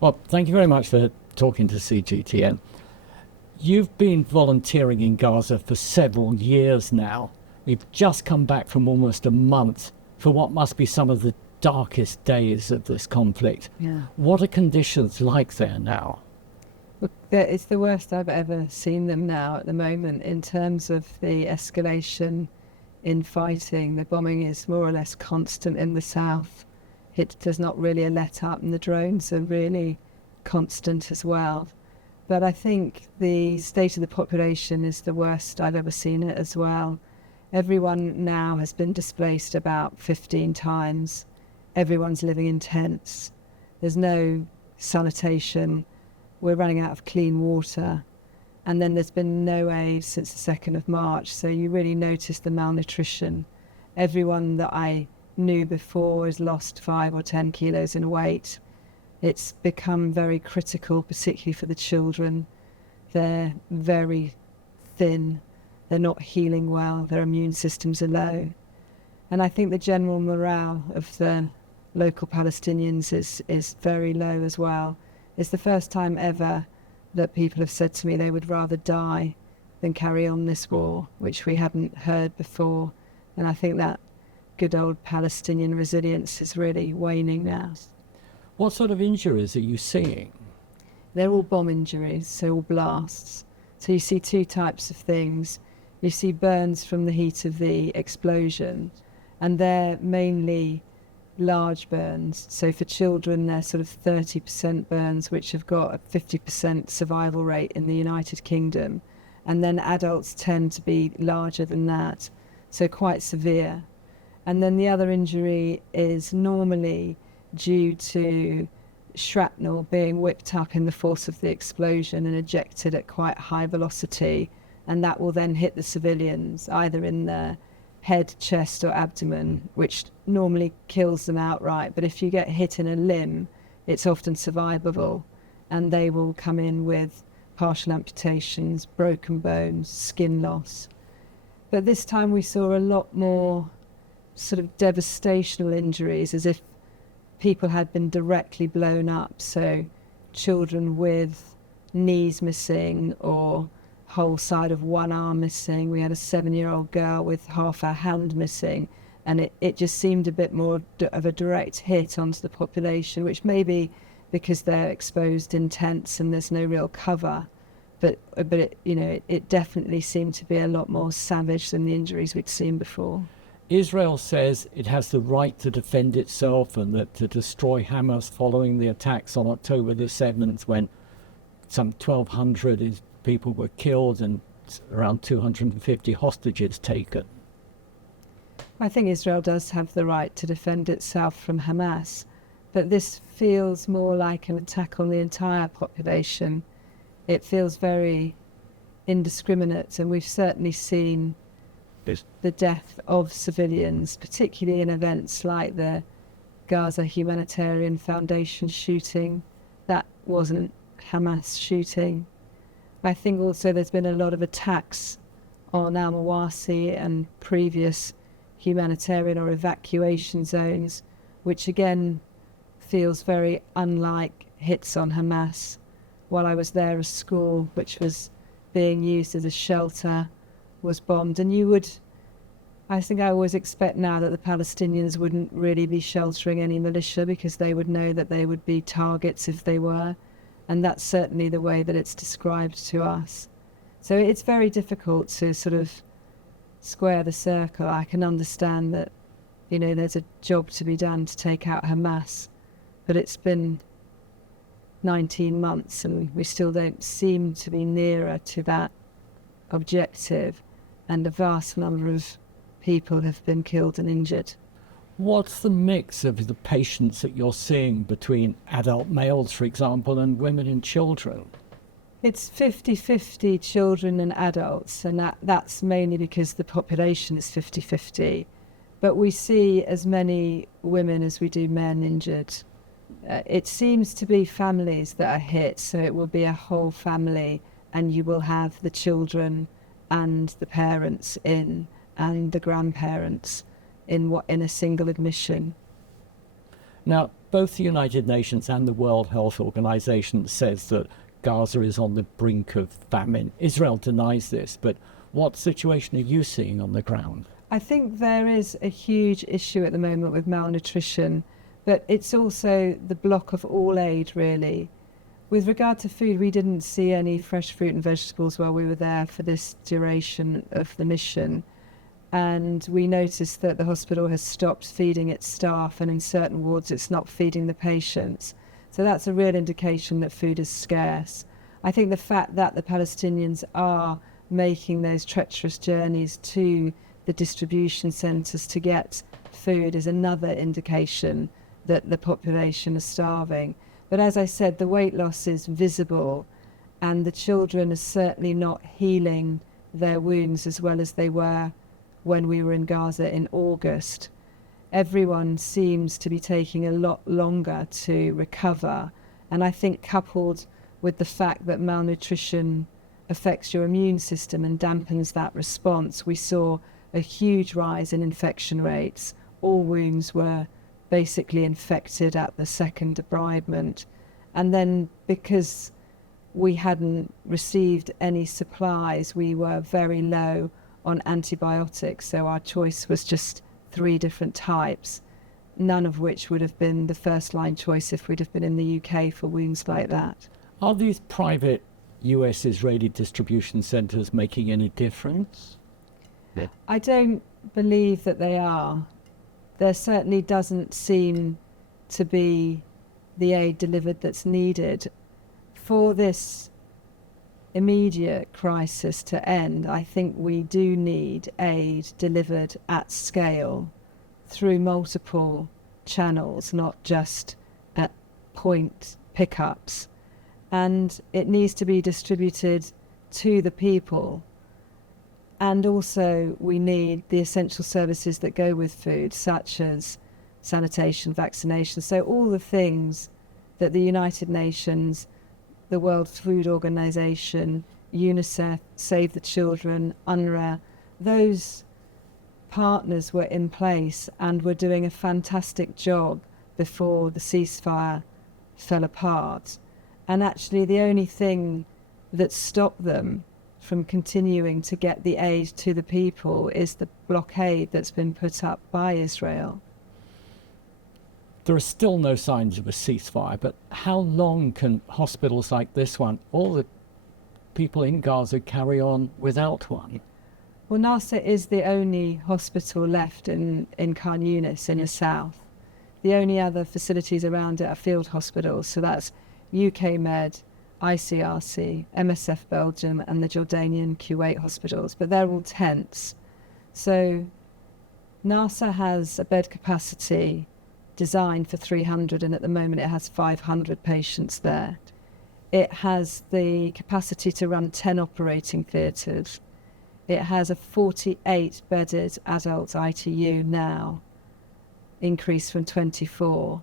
Well, thank you very much for talking to CGTN. You've been volunteering in Gaza for several years now. You've just come back from almost a month for what must be some of the darkest days of this conflict. Yeah. What are conditions like there now? Look, it's the worst I've ever seen them now at the moment in terms of the escalation in fighting. The bombing is more or less constant in the south. It does not really let up, and the drones are really constant as well. But I think the state of the population is the worst I've ever seen it as well. Everyone now has been displaced about 15 times. Everyone's living in tents. There's no sanitation. We're running out of clean water. And then there's been no aid since the 2nd of March. So you really notice the malnutrition. Everyone that I knew before has lost 5 or 10 kilos in weight. It's become very critical, particularly for the children. They're very thin. They're not healing well. Their immune systems are low. And I think the general morale of the local Palestinians is very low as well. It's the first time ever that people have said to me they would rather die than carry on this war, which we hadn't heard before. And I think that good old Palestinian resilience is really waning now. What sort of injuries are you seeing? They're all bomb injuries, so all blasts. So you see two types of things. You see burns from the heat of the explosion, and they're mainly large burns. So for children, they're sort of 30% burns, which have got a 50% survival rate in the United Kingdom. And then adults tend to be larger than that, so quite severe. And then the other injury is normally due to shrapnel being whipped up in the force of the explosion and ejected at quite high velocity, and that will then hit the civilians either in the head, chest or abdomen, which normally kills them outright. But if you get hit in a limb, it's often survivable, and they will come in with partial amputations, broken bones, skin loss. But this time we saw a lot more sort of devastational injuries, as if people had been directly blown up. So children with knees missing or whole side of one arm missing. We had a 7-year-old girl with half her hand missing, and it just seemed a bit more of a direct hit onto the population, which may be because they're exposed in tents and there's no real cover. But it definitely seemed to be a lot more savage than the injuries we'd seen before. Israel says it has the right to defend itself and that to destroy Hamas following the attacks on October the 7th, when some 1,200 people were killed and around 250 hostages taken. I think Israel does have the right to defend itself from Hamas, but this feels more like an attack on the entire population. It feels very indiscriminate, and we've certainly seen the death of civilians, particularly in events like the Gaza Humanitarian Foundation shooting. That wasn't Hamas shooting. I think also there's been a lot of attacks on al-Mawasi and previous humanitarian or evacuation zones, which again feels very unlike hits on Hamas. While I was there, a school which was being used as a shelter was bombed, and I think I always expect now that the Palestinians wouldn't really be sheltering any militia, because they would know that they would be targets if they were, and that's certainly the way that it's described to us. So it's very difficult to sort of square the circle. I can understand that, there's a job to be done to take out Hamas, but it's been 19 months and we still don't seem to be nearer to that objective, and a vast number of people have been killed and injured. What's the mix of the patients that you're seeing between adult males, for example, and women and children? It's 50-50 children and adults, and that's mainly because the population is 50-50. But we see as many women as we do men injured. It seems to be families that are hit, so it will be a whole family, and you will have the children and the parents and the grandparents in a single admission. Now, both the United Nations and the World Health Organization says that Gaza is on the brink of famine. Israel denies this, but what situation are you seeing on the ground? I think there is a huge issue at the moment with malnutrition, but it's also the block of all aid, really. With regard to food, we didn't see any fresh fruit and vegetables while we were there for this duration of the mission. And we noticed that the hospital has stopped feeding its staff, and in certain wards it's not feeding the patients. So that's a real indication that food is scarce. I think the fact that the Palestinians are making those treacherous journeys to the distribution centres to get food is another indication that the population is starving. But as I said, the weight loss is visible, and the children are certainly not healing their wounds as well as they were when we were in Gaza in August. Everyone seems to be taking a lot longer to recover, and I think coupled with the fact that malnutrition affects your immune system and dampens that response, we saw a huge rise in infection rates. All wounds were basically infected at the second debridement. And then because we hadn't received any supplies, we were very low on antibiotics. So our choice was just 3 different types, none of which would have been the first line choice if we'd have been in the UK for wounds like that. Are these private US-Israeli distribution centres making any difference? I don't believe that they are. There certainly doesn't seem to be the aid delivered that's needed. For this immediate crisis to end, I think we do need aid delivered at scale through multiple channels, not just at point pickups. And it needs to be distributed to the people. And also we need the essential services that go with food, such as sanitation, vaccination. So all the things that the United Nations, the World Food Organization, UNICEF, Save the Children, UNRWA, those partners were in place and were doing a fantastic job before the ceasefire fell apart. And actually the only thing that stopped them from continuing to get the aid to the people is the blockade that's been put up by Israel. There are still no signs of a ceasefire, but how long can hospitals like this one, all the people in Gaza, carry on without one? Well, Nasser is the only hospital left in Khan Yunis in the south. The only other facilities around it are field hospitals, so that's UK Med, ICRC, MSF Belgium and the Jordanian Kuwait hospitals, but they're all tents. So Nasser has a bed capacity designed for 300, and at the moment it has 500 patients there. It has the capacity to run 10 operating theatres. It has a 48 bedded adult ITU now, increased from 24.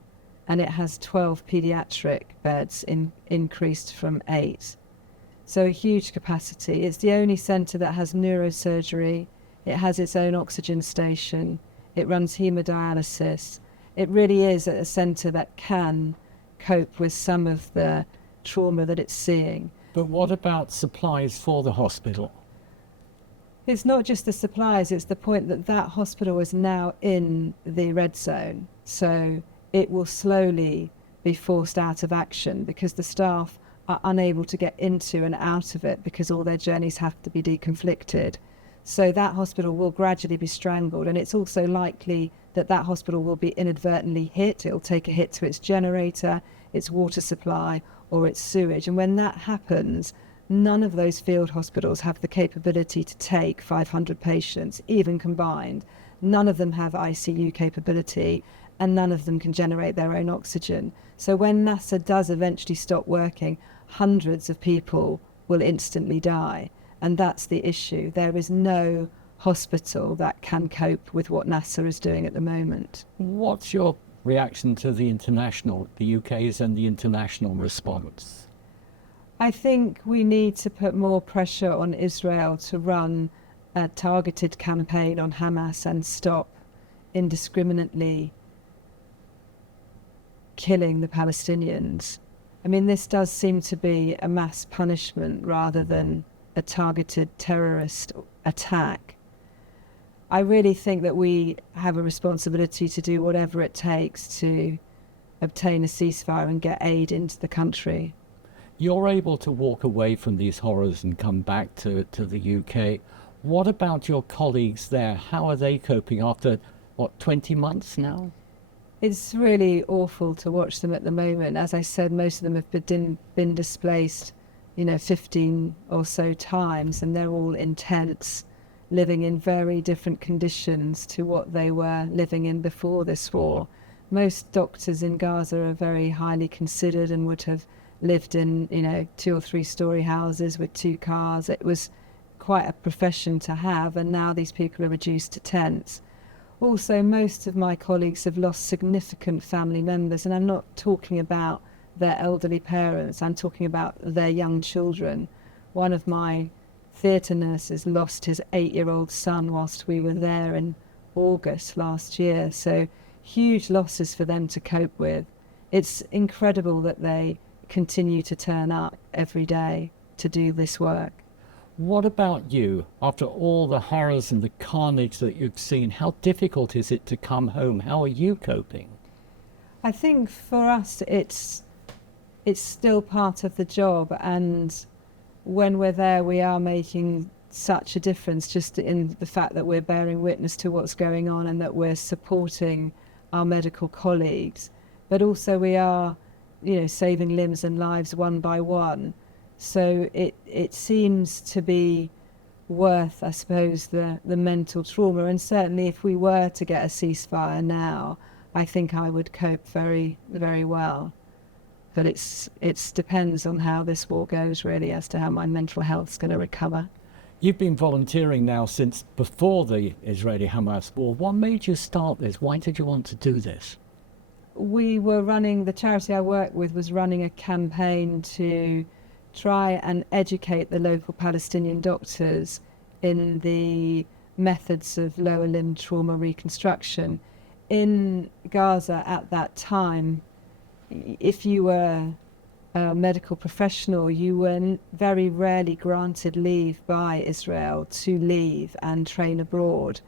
And it has 12 paediatric beds increased from 8. So a huge capacity. It's the only centre that has neurosurgery. It has its own oxygen station. It runs haemodialysis. It really is a centre that can cope with some of the trauma that it's seeing. But what about supplies for the hospital? It's not just the supplies, it's the point that that hospital is now in the red zone. So it will slowly be forced out of action because the staff are unable to get into and out of it because all their journeys have to be deconflicted. So that hospital will gradually be strangled, and it's also likely that that hospital will be inadvertently hit. It'll take a hit to its generator, its water supply, or its sewage. And when that happens, none of those field hospitals have the capability to take 500 patients, even combined. None of them have ICU capability, and none of them can generate their own oxygen. So when NASA does eventually stop working, hundreds of people will instantly die. And that's the issue. There is no hospital that can cope with what NASA is doing at the moment. What's your reaction to the UK's and the international response? I think we need to put more pressure on Israel to run a targeted campaign on Hamas and stop indiscriminately killing the Palestinians. I mean, this does seem to be a mass punishment rather than a targeted terrorist attack. I really think that we have a responsibility to do whatever it takes to obtain a ceasefire and get aid into the country. You're able to walk away from these horrors and come back to the UK. What about your colleagues there? How are they coping after, 20 months now? It's really awful to watch them at the moment. As I said, most of them have been displaced, 15 or so times, and they're all in tents, living in very different conditions to what they were living in before this war. Most doctors in Gaza are very highly considered and would have lived in, 2 or 3 story houses with 2 cars. It was quite a profession to have, and now these people are reduced to tents. Also, most of my colleagues have lost significant family members, and I'm not talking about their elderly parents, I'm talking about their young children. One of my theatre nurses lost his 8-year-old son whilst we were there in August last year, so huge losses for them to cope with. It's incredible that they continue to turn up every day to do this work. What about you? After all the horrors and the carnage that you've seen, how difficult is it to come home? How are you coping? I think for us it's still part of the job, and when we're there we are making such a difference just in the fact that we're bearing witness to what's going on and that we're supporting our medical colleagues, but also we are, saving limbs and lives one by one. So it seems to be worth, I suppose, the mental trauma. And certainly if we were to get a ceasefire now, I think I would cope very, very well. But it depends on how this war goes, really, as to how my mental health's going to recover. You've been volunteering now since before the Israeli-Hamas war. What made you start this? Why did you want to do this? The charity I work with was running a campaign to try and educate the local Palestinian doctors in the methods of lower limb trauma reconstruction. In Gaza at that time, if you were a medical professional, you were very rarely granted leave by Israel to leave and train abroad.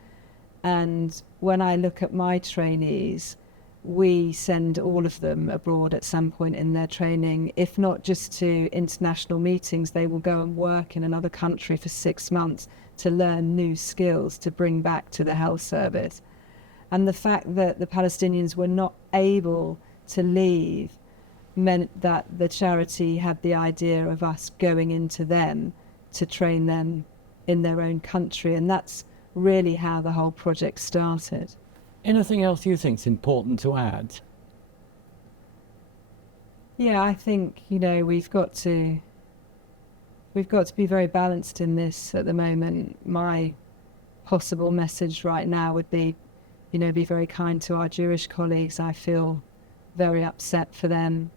And when I look at my trainees, we send all of them abroad at some point in their training. If not just to international meetings, they will go and work in another country for 6 months to learn new skills to bring back to the health service. And the fact that the Palestinians were not able to leave meant that the charity had the idea of us going into them to train them in their own country. And that's really how the whole project started. Anything else you think is important to add? Yeah, I think, we've got to be very balanced in this at the moment. My possible message right now would be, be very kind to our Jewish colleagues. I feel very upset for them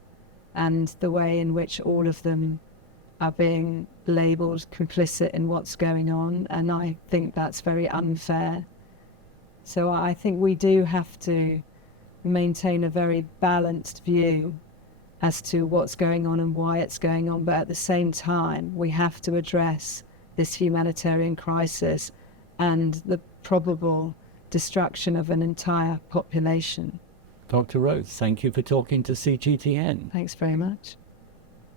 and the way in which all of them are being labelled complicit in what's going on, and I think that's very unfair. So I think we do have to maintain a very balanced view as to what's going on and why it's going on, but at the same time we have to address this humanitarian crisis and the probable destruction of an entire population. Dr. Rose, thank you for talking to CGTN. Thanks very much.